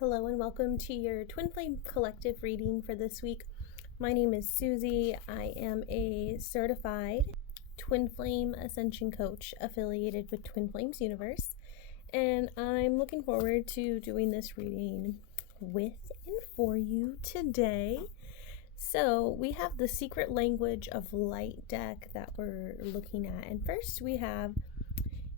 Hello and welcome to your Twin Flame Collective reading for this week. My name is Susie. I am a certified Twin Flame Ascension coach affiliated with Twin Flames Universe, and I'm looking forward to doing this reading with and for you today. So we have the Secret Language of Light deck that we're looking at, and first we have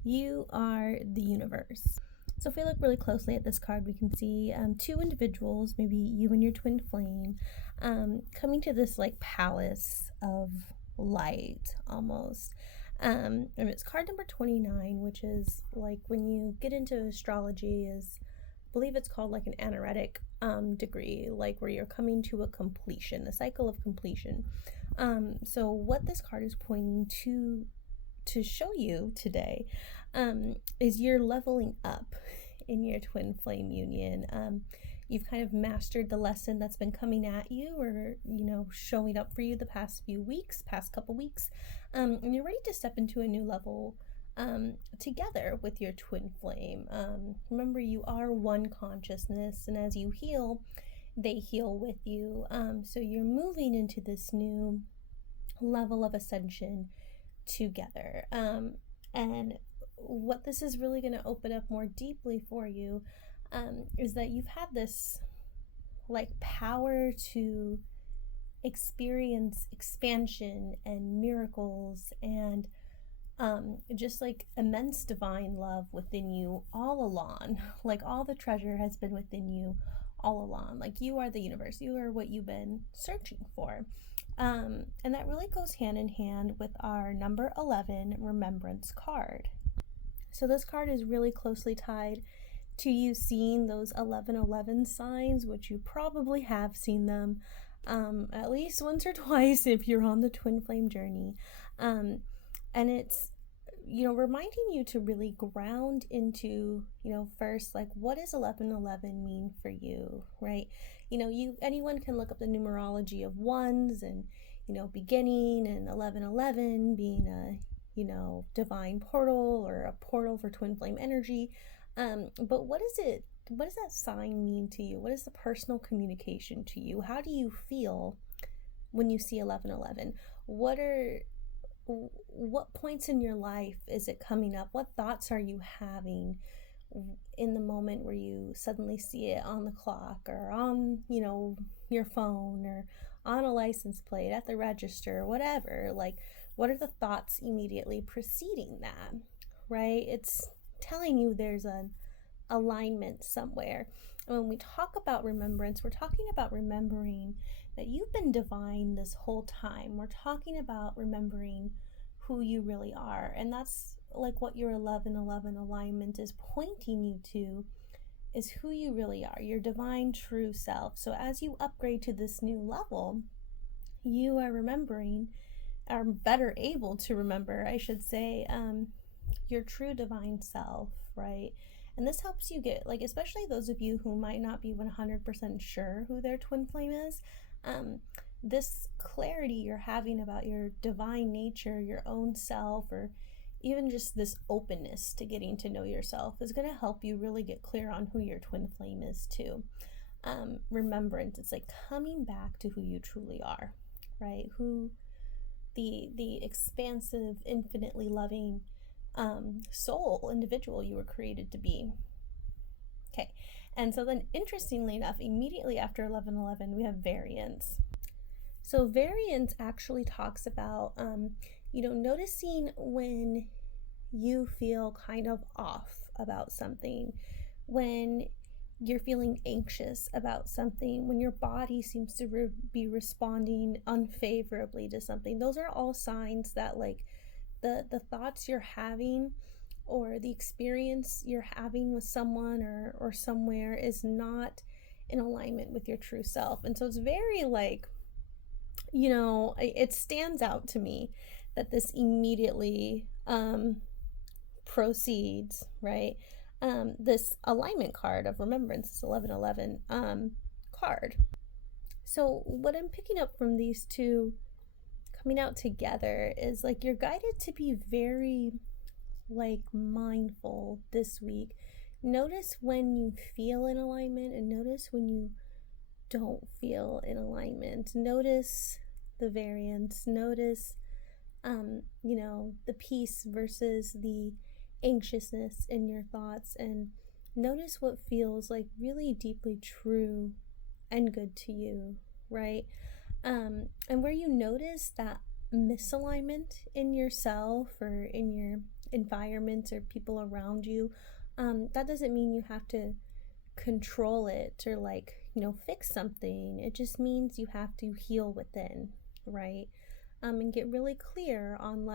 You Are the Universe. So if we look really closely at this card, we can see two individuals, maybe you and your twin flame, coming to this like palace of light almost. And it's card number 29, which is like when you get into astrology is, I believe it's called like an anaretic degree, like where you're coming to a completion, a cycle of completion. So what this card is pointing to show you today is you're leveling up in your twin flame union. You've kind of mastered the lesson that's been coming at you or showing up for you the past couple weeks, and you're ready to step into a new level together with your twin flame. Remember, you are one consciousness, and as you heal, they heal with you. So you're moving into this new level of ascension together. And what this is really going to open up more deeply for you is that you've had this like power to experience expansion and miracles and just like immense divine love within you all along. Like all the treasure has been within you all along. Like you are the universe. You are what you've been searching for. And that really goes hand in hand with our number 11 remembrance card. So this card is really closely tied to you seeing those 1111 signs, which you probably have seen them at least once or twice if you're on the twin flame journey. And it's, reminding you to really ground into, first, like, what does 1111 mean for you, right? Anyone can look up the numerology of ones and, beginning, and 1111 being a, divine portal or a portal for twin flame energy. But what does that sign mean to you? What is the personal communication to you? How do you feel when you see 1111? What points in your life is it coming up? What thoughts are you having in the moment where you suddenly see it on the clock or on, your phone or on a license plate at the register or whatever? Like, what are the thoughts immediately preceding that, right? It's telling you there's an alignment somewhere. And when we talk about remembrance, we're talking about remembering that you've been divine this whole time. We're talking about remembering who you really are. And that's like what your 1111 alignment is pointing you to, is who you really are, your divine true self. So as you upgrade to this new level, you are remembering, are better able to remember, I should say, your true divine self, right? And this helps you get, like, especially those of you who might not be 100% sure who their twin flame is, this clarity you're having about your divine nature, your own self, or even just this openness to getting to know yourself is going to help you really get clear on who your twin flame is too. Remembrance, it's like coming back to who you truly are, right? Who the expansive, infinitely loving soul individual you were created to be. Okay, and so then interestingly enough, immediately after 1111 we have variance. So variance actually talks about noticing when you feel kind of off about something, when you're feeling anxious about something, when your body seems to be responding unfavorably to something. Those are all signs that like the thoughts you're having or the experience you're having with someone or somewhere is not in alignment with your true self. And so it's very like, it stands out to me that this immediately proceeds, right? This alignment card of remembrance, this 1111 card. So what I'm picking up from these two coming out together is like you're guided to be very like mindful this week Notice when you feel in alignment and notice when you don't feel in alignment. Notice the variance. Notice, the peace versus the anxiousness in your thoughts, and notice what feels like really deeply true and good to you, right? And where you notice that misalignment in yourself or in your environment or people around you, that doesn't mean you have to control it or fix something. It just means you have to heal within, right? And get really clear on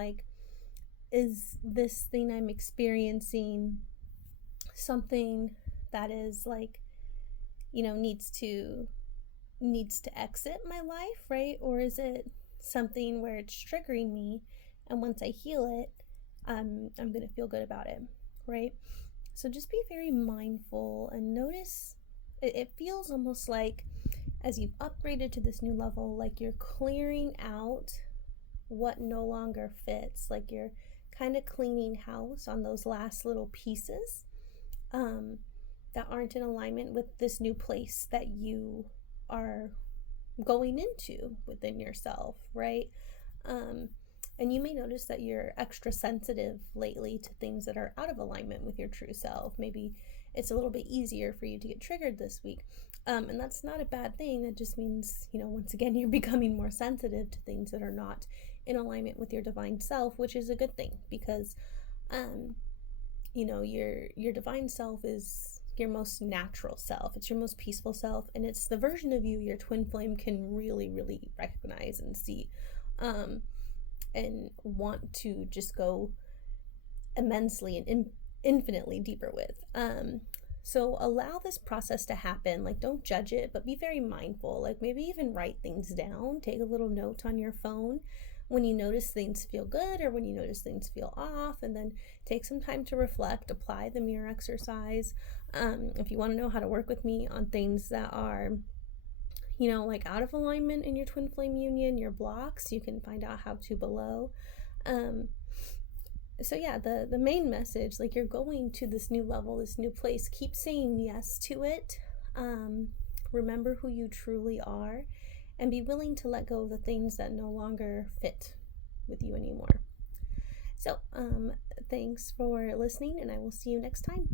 is this thing I'm experiencing something that is needs to exit my life, right? Or is it something where it's triggering me, and once I heal it, I'm gonna feel good about it, right? So just be very mindful and notice. It feels almost like as you've upgraded to this new level, like you're clearing out what no longer fits, like you're kind of cleaning house on those last little pieces that aren't in alignment with this new place that you are going into within yourself, right? And you may notice that you're extra sensitive lately to things that are out of alignment with your true self. Maybe it's a little bit easier for you to get triggered this week. And that's not a bad thing. That just means, once again, you're becoming more sensitive to things that are not in alignment with your divine self, which is a good thing because, your divine self is your most natural self. It's your most peaceful self, and it's the version of you your twin flame can really, really recognize and see, and want to just go immensely and infinitely deeper with. So allow this process to happen. Don't judge it, but be very mindful. Maybe even write things down. Take a little note on your phone when you notice things feel good or when you notice things feel off, and then take some time to reflect. Apply the mirror exercise. If you want to know how to work with me on things that are out of alignment in your twin flame union, your blocks, you can find out how to below. So yeah, the main message, you're going to this new level, this new place. Keep saying yes to it. Remember who you truly are, and be willing to let go of the things that no longer fit with you anymore. So thanks for listening, and I will see you next time.